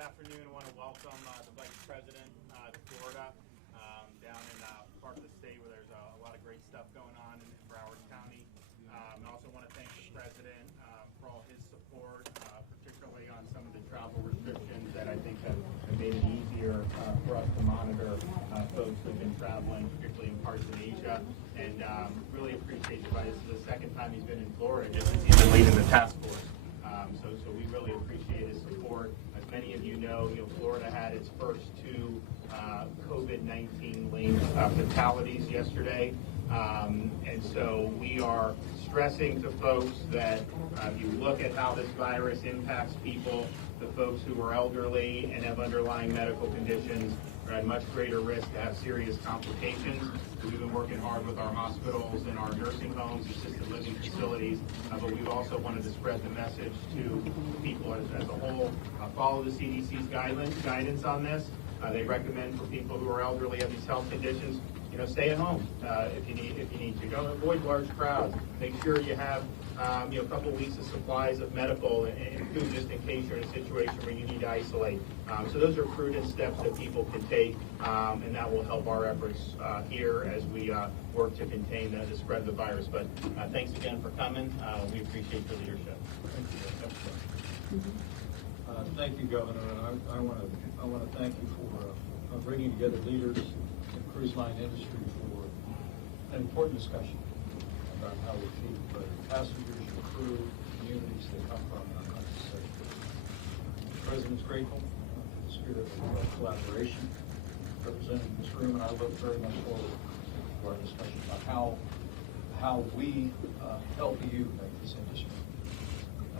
afternoon. I want to welcome the Vice President to Florida, down in part of the state where there's a lot of great stuff going on in Broward County. I also want to thank the President for all his support, particularly on some of the travel restrictions that I think have made it easier for us to monitor folks who've been traveling, particularly in parts of Asia. And really appreciate the Vice. This is the second time he's been in Florida, just as he's been leading the task force. So we really appreciate his support. As many of you know, Florida had its first two COVID-19 linked fatalities yesterday. And so we are stressing to folks that if you look at how this virus impacts people, the folks who are elderly and have underlying medical conditions are at much greater risk to have serious complications. We've been working hard with our hospitals and our nursing homes, assisted living facilities, but we've also wanted to spread the message to people as a whole. Follow the CDC's guidance on this. They recommend for people who are elderly, have these health conditions, stay at home if you need to. Go avoid large crowds. Make sure you have a couple weeks of supplies of medical and food just in case you're in a situation where you need to isolate. So those are prudent steps that people can take, and that will help our efforts here as we work to contain the spread of the virus. But thanks again for coming. We appreciate your leadership. Thank you, Governor, and I want to thank you for bringing together leaders in the cruise line industry for an important discussion about how we treat the passengers, the crew, communities they come from, and our country's safety. The President's grateful for the spirit of collaboration represented in this room, and I look very much forward to our discussion about how we help you make this industry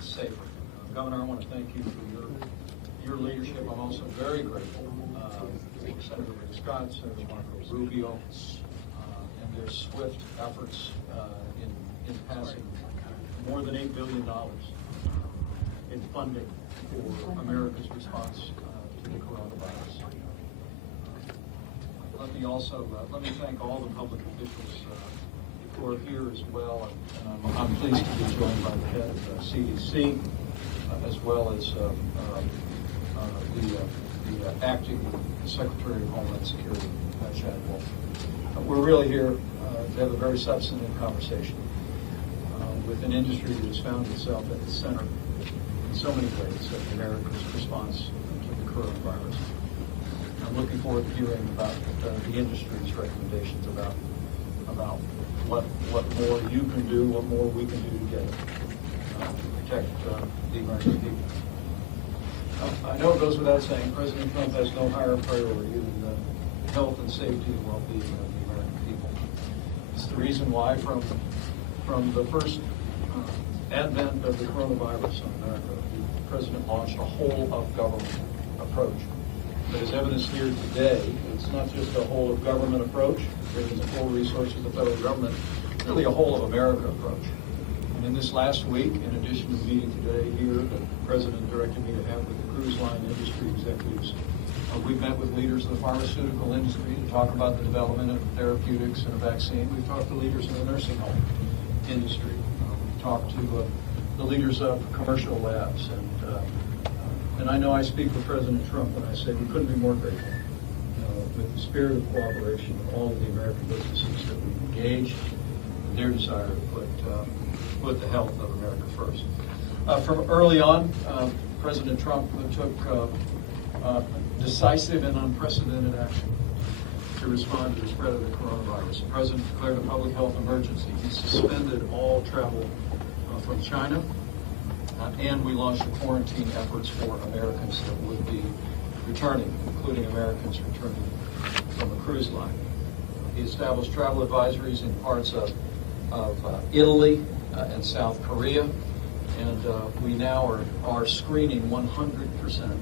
safer. Governor, I want to thank you for your leadership. I'm also very grateful for Senator Rick Scott, Senator Marco Rubio, and their swift efforts in passing more than $8 billion in funding for America's response to the coronavirus. Let me thank all the public officials who are here as well, and I'm pleased to be joined by the head of CDC, as well as the acting Secretary of Homeland Security, Chad Wolf. We're really here to have a very substantive conversation with an industry that has found itself at the center in so many ways of America's response to the coronavirus. I'm looking forward to hearing about the industry's recommendations about what more you can do, what more we can do together to protect the American people. I know it goes without saying, President Trump has no higher priority than the health and safety and well-being of the American people. It's the reason why from the first advent of the coronavirus in America, the President launched a whole-of-government approach. But as evidenced here today, it's not just a whole-of-government approach, giving the full resources of the federal government, really a whole-of-America approach. And in this last week, in addition to the meeting today here that the President directed me to have with the cruise line industry executives, we've met with leaders of the pharmaceutical industry to talk about the development of therapeutics and a vaccine. We've talked to leaders in the nursing home industry. We've talked to the leaders of commercial labs. And I know I speak for President Trump when I say we couldn't be more grateful with the spirit of cooperation of all of the American businesses that we've engaged in their desire to put the health of America first. From early on, President Trump took decisive and unprecedented action to respond to the spread of the coronavirus. The President declared a public health emergency. He suspended all travel from China, and we launched quarantine efforts for Americans that would be returning, including Americans returning from a cruise line. He established travel advisories in parts of Italy and South Korea, and we now are screening 100%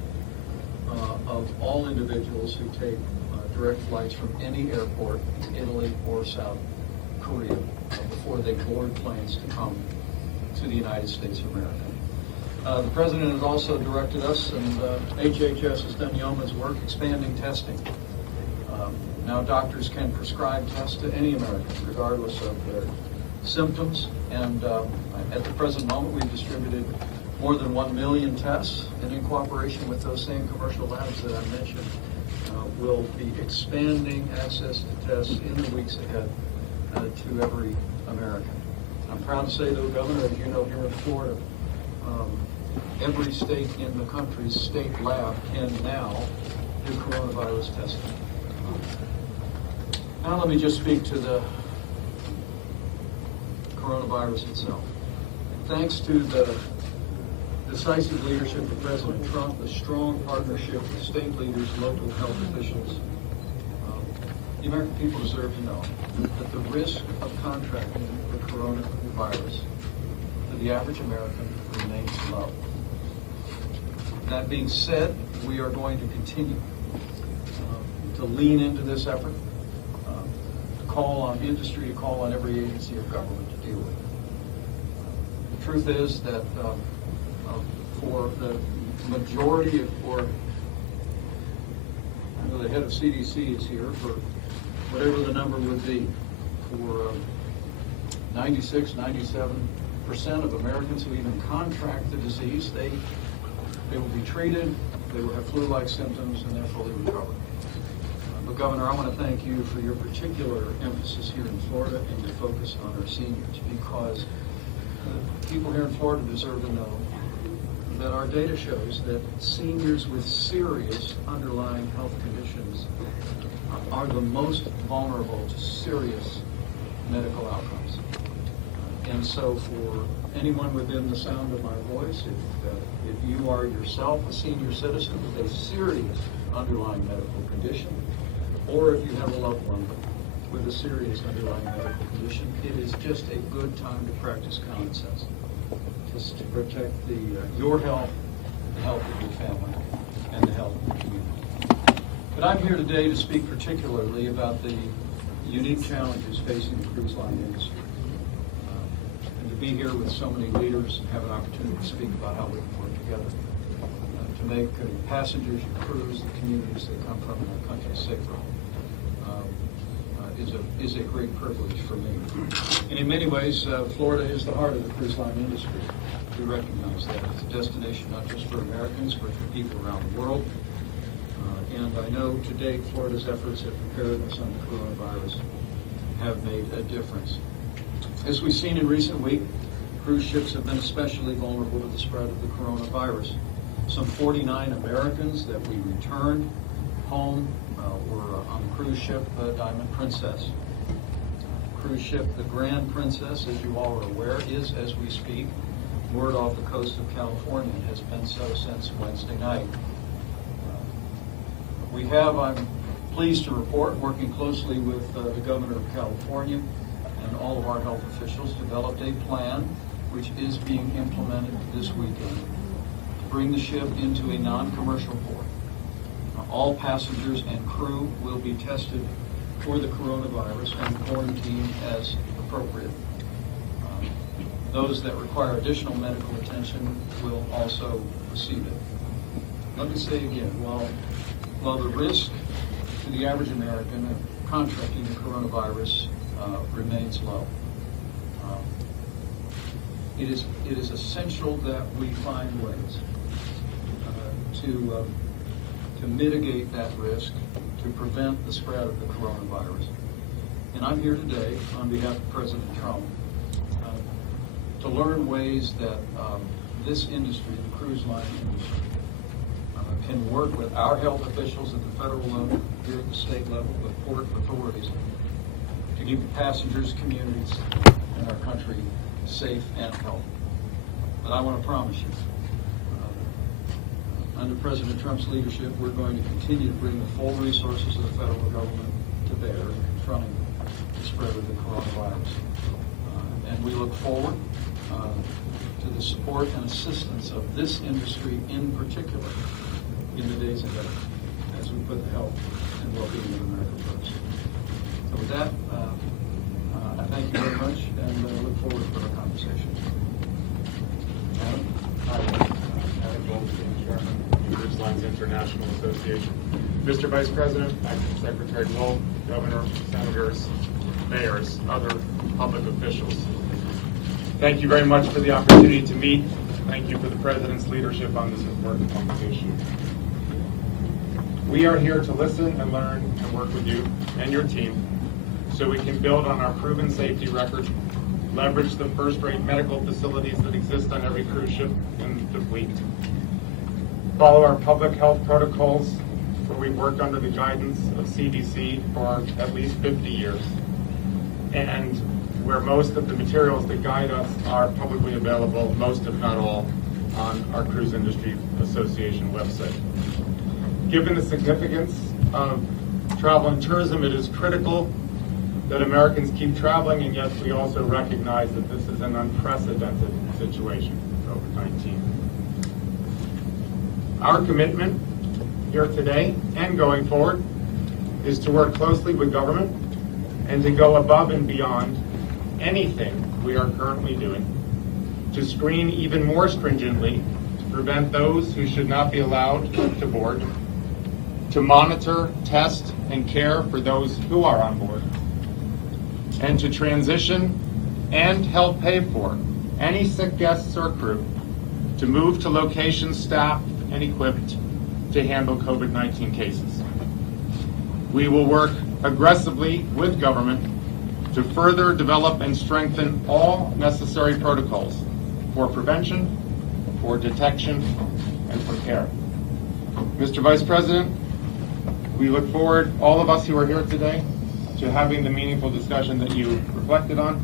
of all individuals who take direct flights from any airport in Italy or South Korea before they board planes to come to the United States of America. The President has also directed us, and HHS has done yeoman's work expanding testing. Now doctors can prescribe tests to any American, regardless of their symptoms. And at the present moment, we've distributed more than 1 million tests, and in cooperation with those same commercial labs that I mentioned, we'll be expanding access to tests in the weeks ahead to every American. I'm proud to say, though, Governor, as you know, here in Florida, every state in the country's state lab can now do coronavirus testing. Now let me just speak to the coronavirus itself. Thanks to the decisive leadership of President Trump, the strong partnership with state leaders, local health officials, the American people deserve to know that the risk of contracting the coronavirus for the average American remains low. That being said, we are going to continue to lean into this effort, to call on industry, to call on every agency of government to deal with it. The truth is that for the majority of, I know the head of CDC is here, for whatever the number would be, for 96, 97% of Americans who even contract the disease, they will be treated, they will have flu-like symptoms, and they're fully recovered. But Governor, I want to thank you for your particular emphasis here in Florida and your focus on our seniors, because people here in Florida deserve to know that our data shows that seniors with serious underlying health conditions are the most vulnerable to serious medical outcomes. And so for anyone within the sound of my voice, if you are yourself a senior citizen with a serious underlying medical condition, or if you have a loved one with a serious underlying medical condition, it is just a good time to practice common sense, just to protect your health, the health of your family, and the health of the community. But I'm here today to speak particularly about the unique challenges facing the cruise line industry. And to be here with so many leaders and have an opportunity to speak about how we can work together to make passengers and crews, the communities they come from, and our country safer. Is a great privilege for me. And in many ways, Florida is the heart of the cruise line industry. We recognize that it's a destination not just for Americans, but for people around the world. And I know to date, Florida's efforts at preparedness on the coronavirus have made a difference. As we've seen in recent weeks, cruise ships have been especially vulnerable to the spread of the coronavirus. Some 49 Americans that we returned home were on the cruise ship Diamond Princess. Cruise ship the Grand Princess, as you all are aware, is, as we speak, moored off the coast of California and has been so since Wednesday night. We have, I'm pleased to report, working closely with the Governor of California and all of our health officials, developed a plan which is being implemented this weekend to bring the ship into a non-commercial port. All passengers and crew will be tested for the coronavirus and quarantined as appropriate. Those that require additional medical attention will also receive it. Let me say again, while the risk to the average American of contracting the coronavirus remains low, it is essential that we find ways to mitigate that risk, to prevent the spread of the coronavirus. And I'm here today on behalf of President Trump to learn ways that this industry, the cruise line industry, can work with our health officials at the federal level, here at the state level, with port authorities, to keep passengers, communities, and our country safe and healthy. But I want to promise you, under President Trump's leadership, we're going to continue to bring the full resources of the federal government to bear in confronting the spread of the coronavirus. And we look forward to the support and assistance of this industry in particular in the days ahead as we put the health and well-being of America first. So with that, I thank you very much and look forward to our conversation. Adam? Chairman of the Cruise Lines International Association. Mr. Vice President, Acting Secretary Wolf, Governor, Senators, Mayors, other public officials. Thank you very much for the opportunity to meet thank you for the President's leadership on this important conversation. We are here to listen and learn and work with you and your team so we can build on our proven safety record, leverage the first-rate medical facilities that exist on every cruise ship in the fleet, follow our public health protocols where we've worked under the guidance of CDC for at least 50 years, and where most of the materials that guide us are publicly available, most if not all, on our Cruise Industry Association website. Given the significance of travel and tourism, it is critical that Americans keep traveling, and yet we also recognize that this is an unprecedented situation with COVID-19. Our commitment here today and going forward is to work closely with government and to go above and beyond anything we are currently doing to screen even more stringently to prevent those who should not be allowed to board, to monitor, test, and care for those who are on board, and to transition and help pay for any sick guests or crew to move to locations staffed and equipped to handle COVID-19 cases. We will work aggressively with government to further develop and strengthen all necessary protocols for prevention, for detection, and for care. Mr. Vice President, we look forward, all of us who are here today, to having the meaningful discussion that you reflected on.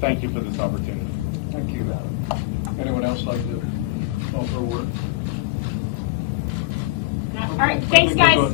Thank you for this opportunity. Thank you. Anyone else like to offer a word? All right, thanks, guys.